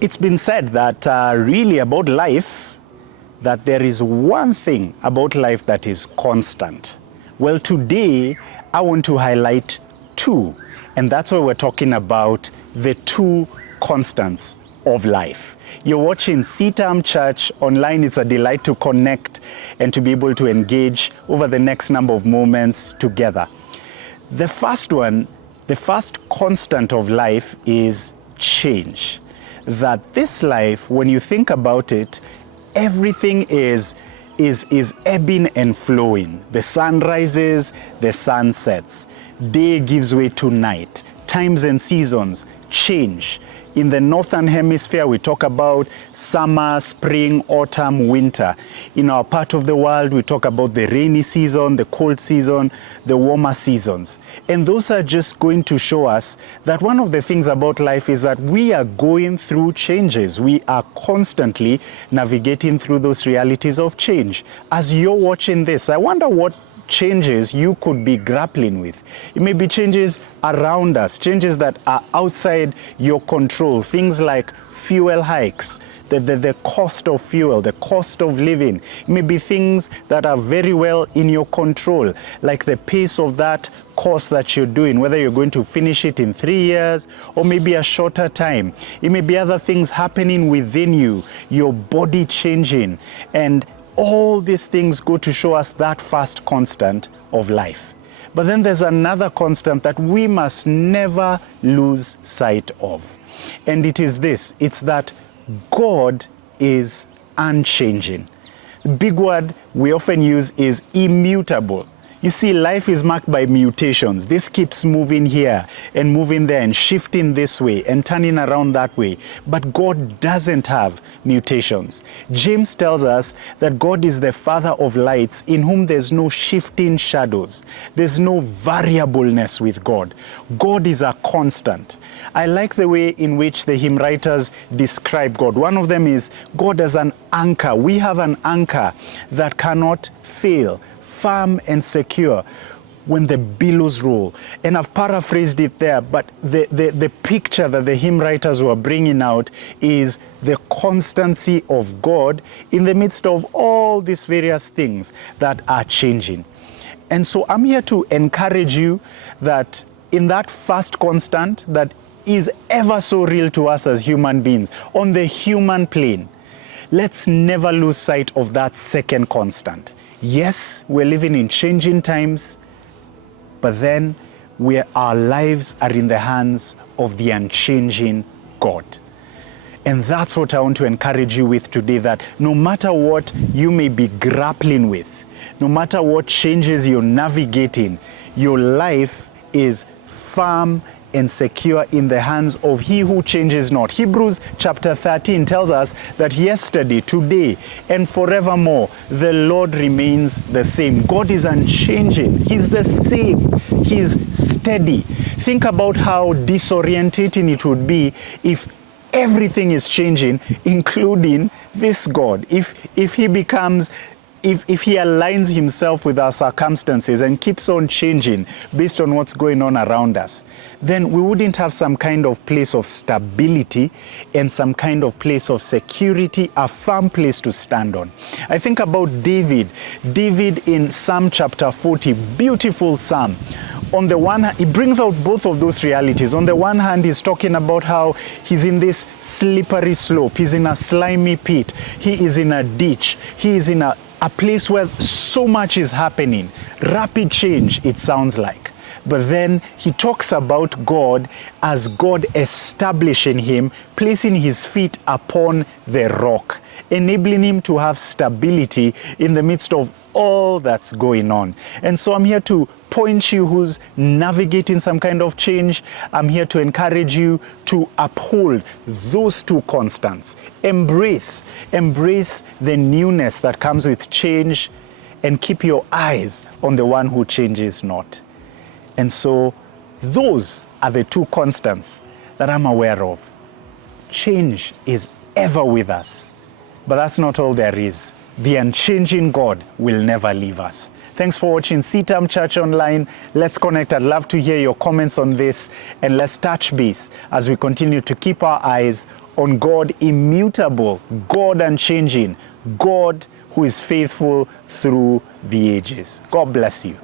It's been said that really about life, that there is one thing about life that is constant. Well, today I want to highlight two, and that's why we're talking about the two constants of life. You're watching CITAM Church Online. It's a delight to connect and to be able to engage over the next number of moments together. The first one, the first constant of life is change. That this life, when you think about it, everything is ebbing and flowing. The sun rises, the sun sets. Day gives way to night. Times and seasons change. In the northern hemisphere, we talk about summer, spring, autumn, winter. In our part of the world, we talk about the rainy season, the cold season, the warmer seasons. And those are just going to show us that one of the things about life is that we are going through changes. We are constantly navigating through those realities of change. As you're watching this, I wonder what changes you could be grappling with. It may be changes around us, changes that are outside your control, things like fuel hikes, the cost of fuel, the cost of living. It may be things that are very well in your control, like the pace of that course that you're doing, whether you're going to finish it in 3 years or maybe a shorter time. It may be other things happening within you, your body changing, and all these things go to show us that first constant of life. But then there's another constant that we must never lose sight of. And it is this, it's that God is unchanging. The big word we often use is immutable. You see, life is marked by mutations. This keeps moving here and moving there and shifting this way and turning around that way. But God doesn't have mutations. James tells us that God is the Father of lights, in whom there's no shifting shadows. There's no variableness with God. God is a constant. I like the way in which the hymn writers describe God. One of them is God as an anchor. We have an anchor that cannot fail, firm and secure when the billows roll. And I've paraphrased it there, but the picture that the hymn writers were bringing out is the constancy of God in the midst of all these various things that are changing. And so I'm here to encourage you that in that first constant that is ever so real to us as human beings, on the human plane, let's never lose sight of that second constant. Yes, we're living in changing times, but then our lives are in the hands of the unchanging God. And that's what I want to encourage you with today, that no matter what you may be grappling with, no matter what changes you're navigating, your life is firm and secure in the hands of He who changes not. Hebrews chapter 13 tells us that yesterday, today, and forevermore, the Lord remains the same. God is unchanging. He's the same. He's steady. Think about how disorientating it would be if everything is changing, including this God. If He becomes if He aligns Himself with our circumstances and keeps on changing based on what's going on around us, then we wouldn't have some kind of place of stability and some kind of place of security, a firm place to stand on. I think about David in Psalm chapter 40, beautiful psalm. On the one hand, he brings out both of those realities. On the one hand, he's talking about how he's in this slippery slope. He's in a slimy pit. He is in a ditch. He is in a place where so much is happening. Rapid change, it sounds like. But then he talks about God as God establishing him, placing his feet upon the rock, enabling him to have stability in the midst of all that's going on. And so I'm here to point you who's navigating some kind of change. I'm here to encourage you to uphold those two constants. Embrace the newness that comes with change, and keep your eyes on the one who changes not. And so those are the two constants that I'm aware of. Change is ever with us, but that's not all there is. The unchanging God will never leave us. Thanks for watching CITAM Church Online. Let's connect. I'd love to hear your comments on this, and let's touch base as we continue to keep our eyes on God immutable, God unchanging, God who is faithful through the ages. God bless you.